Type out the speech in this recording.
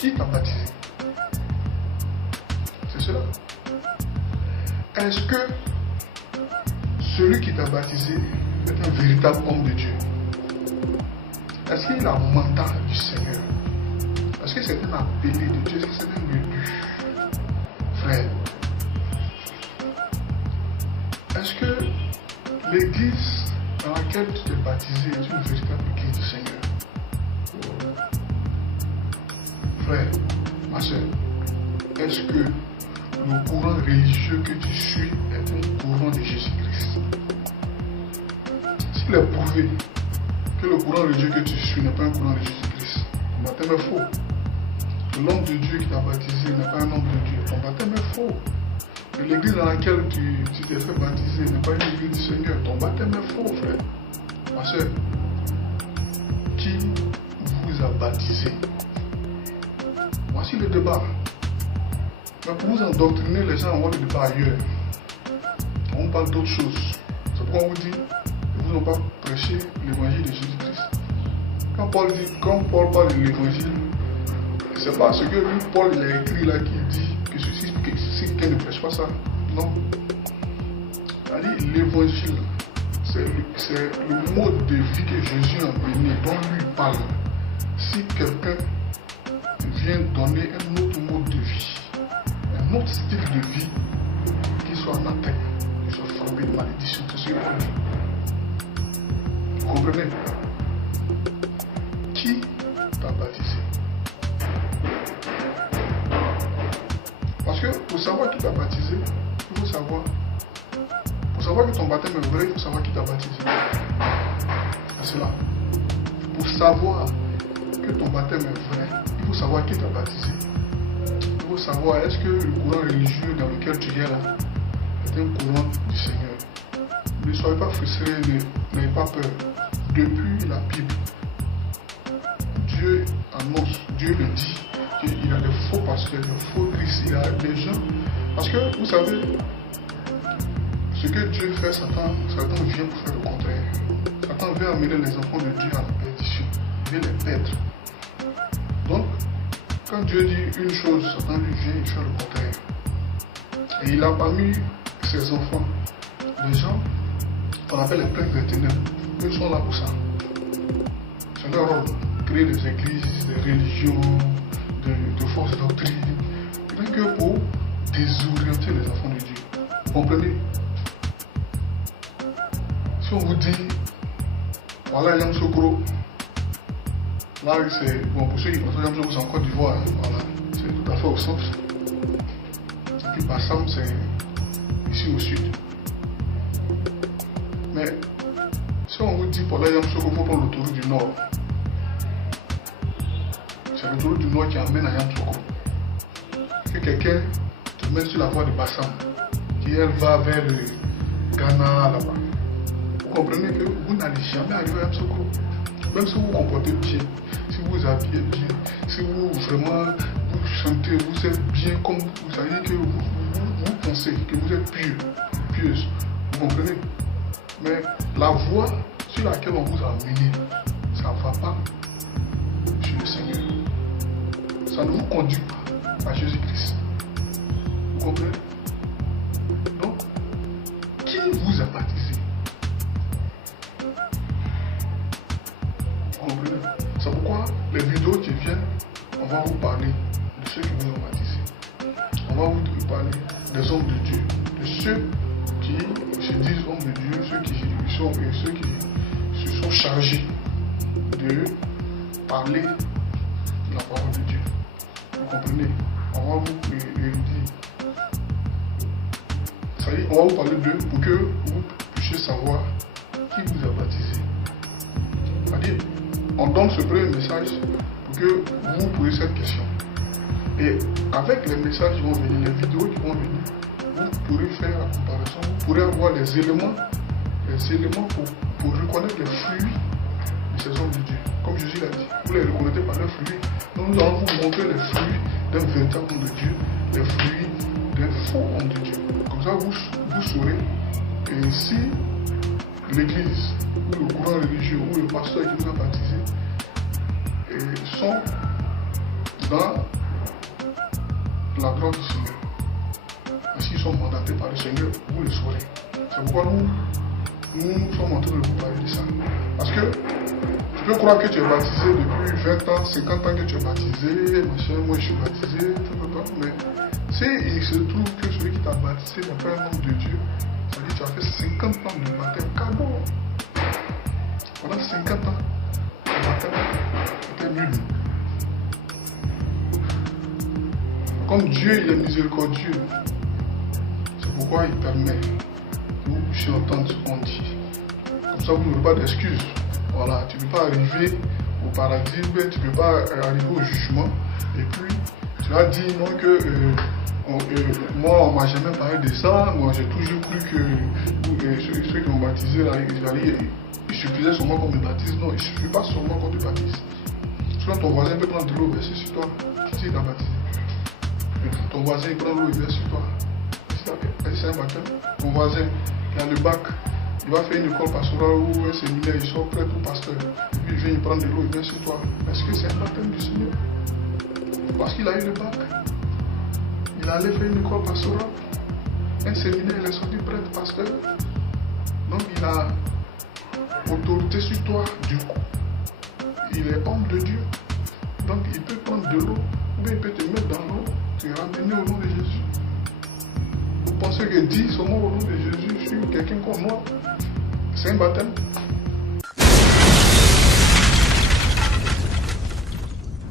Qui t'a baptisé? C'est cela. Est-ce que celui qui t'a baptisé est un véritable homme de Dieu? Est-ce qu'il a le mandat du Seigneur? Est-ce que c'est un appelé de Dieu? Est-ce que c'est un élu? Frère, est-ce que l'église dans laquelle tu t'es baptisé est une véritable église du Seigneur? Frère, ma soeur, est-ce que le courant religieux que tu suis est un courant de Jésus-Christ? S'il est prouvé que le courant religieux que tu suis n'est pas un courant de Jésus-Christ, ton baptême est faux. Que l'homme de Dieu qui t'a baptisé n'est pas un homme de Dieu, ton baptême est faux. Que l'église dans laquelle tu t'es fait baptiser n'est pas une église du Seigneur, ton baptême est faux, frère. Ma soeur, qui vous a baptisé? Voici le débat. Mais pour vous endoctriner, les gens envoient le débat ailleurs. On parle d'autre chose. C'est pourquoi on vous dit que vous n'avez pas prêché l'évangile de Jésus-Christ. Quand Paul parle de l'évangile, c'est pas ce que Paul il a écrit là qui dit que ceci, que quelqu'un ne prêche pas ça. Non. C'est-à-dire l'évangile, c'est le mode de vie que Jésus a amené, dont lui parle. Si quelqu'un vient donner un autre mode de vie, un autre style de vie qui soit anathème, qui soit frappé de malédiction, c'est ce qu'il a dit. Vous comprenez? Qui t'a baptisé? Parce que pour savoir qui t'a baptisé, il faut savoir. Pour savoir que ton baptême est vrai, il faut savoir qui t'a baptisé. C'est cela. Pour savoir que ton baptême est vrai, il faut savoir qui t'a baptisé. Il faut savoir est-ce que le courant religieux dans lequel tu es là est un courant du Seigneur. Ne soyez pas frustrés, n'ayez pas peur. Depuis la Bible, Dieu annonce, Dieu le dit, qu'il a des faux pasteurs, des faux Christ, il y a des gens. Parce que vous savez, ce que Dieu fait, Satan vient pour faire le contraire. Satan vient amener les enfants de Dieu à la perdition, il vient les perdre. Donc, quand Dieu dit une chose, Satan lui vient faire le contraire. Et il a parmi ses enfants des gens qu'on appelle les princes des ténèbres. Ils sont là pour ça. C'est leur rôle. Créer des églises, des religions, de fausses doctrines. Rien que pour désorienter les enfants de Dieu. Vous comprenez? Si on vous dit, voilà Yam Sokro, là c'est, bon pour ceux qui pensent que Yam Sokro c'est en Côte d'Ivoire, voilà, c'est tout à fait au centre. Et puis Bassam c'est ici au sud. Mais si on vous dit, pour là Yam Sokro, il faut prendre l'autoroute du nord. C'est l'autoroute du nord qui amène à Yam Sokro. Que quelqu'un te mette sur la voie de Bassam, qui elle va vers le Ghana là-bas. Vous comprenez que vous n'allez jamais arriver à Yam Sokro. Même si vous vous comportez bien, si vous vous habillez bien, si vous vraiment vous chantez, vous êtes bien comme vous savez que vous pensez que vous êtes pieuse. Vous comprenez? Mais la voie sur laquelle on vous a amené, ça ne va pas sur le Seigneur. Ça ne vous conduit pas à Jésus-Christ. Vous comprenez? Donc, qui vous a baptisé? Vous comprenez? C'est pourquoi les vidéos qui viennent, on va vous parler de ceux qui vous ont baptisé. On va vous parler des hommes de Dieu, de ceux qui se disent hommes de Dieu, ceux qui se sont chargés de parler de la parole de Dieu. Vous comprenez? On va vous dire. Ça y est, on va vous parler d'eux pour que vous puissiez savoir qui vous a baptisé. C'est-à-dire, on donne ce premier message pour que vous posez cette question. Et avec les messages qui vont venir, les vidéos qui vont venir, vous pourrez faire la comparaison, vous pourrez avoir les éléments pour reconnaître les fruits de ces hommes de Dieu. Comme Jésus l'a dit, vous les reconnaissez par leurs fruits. Nous allons vous montrer les fruits d'un véritable homme de Dieu, les fruits d'un faux homme de Dieu. Comme ça, vous saurez. Et si l'église, ou le courant religieux, ou le pasteur qui vous a baptisé sont dans la grande du Seigneur. Parce qu'ils sont mandatés par le Seigneur, vous le saurez. C'est pourquoi nous sommes en train de vous parler de ça. Parce que tu peux croire que tu es baptisé depuis 20 ans, 50 ans que tu es baptisé, machin, moi je suis baptisé, mais si il se trouve que celui qui t'a baptisé n'est pas un homme de Dieu, ça veut dire que tu as fait 50 ans de baptême cadeau. Pendant 50 ans, le baptême était nul. Comme Dieu il est miséricordieux, c'est pourquoi il permet que vous puissiez entendre ce qu'on dit. Comme ça, vous n'aurez pas d'excuses. Voilà, tu ne peux pas arriver au paradis, mais tu ne peux pas arriver au jugement. Et puis, tu as dit non que moi, on ne m'a jamais parlé de ça. Moi, j'ai toujours cru que ceux qui m'ont baptisé, là, il suffisait seulement qu'on me baptise. Non, il ne suffit pas seulement qu'on te baptise. Sinon, ton voisin peut prendre de l'eau, verser sur toi. Si il t'a baptisé. Ton voisin, il prend l'eau, il verse sur toi. C'est un baptême. Ton voisin, qui a le bac, il va faire une école pastorale ou un séminaire, il sort prêtre ou pasteur. Et puis il vient, il prend de l'eau, il vient sur toi. Est-ce que c'est un baptême du Seigneur? Parce qu'il a eu le bac. Il allait faire une école pastorale. Un séminaire, il est sorti prêtre, pasteur. Donc il a autorité sur toi, du coup. Il est homme de Dieu. Donc il peut prendre de l'eau, ou bien il peut te mettre dans l'eau, te ramener au nom de Jésus. Vous pensez que dire seulement au nom de Jésus sur quelqu'un comme moi, c'est un baptême?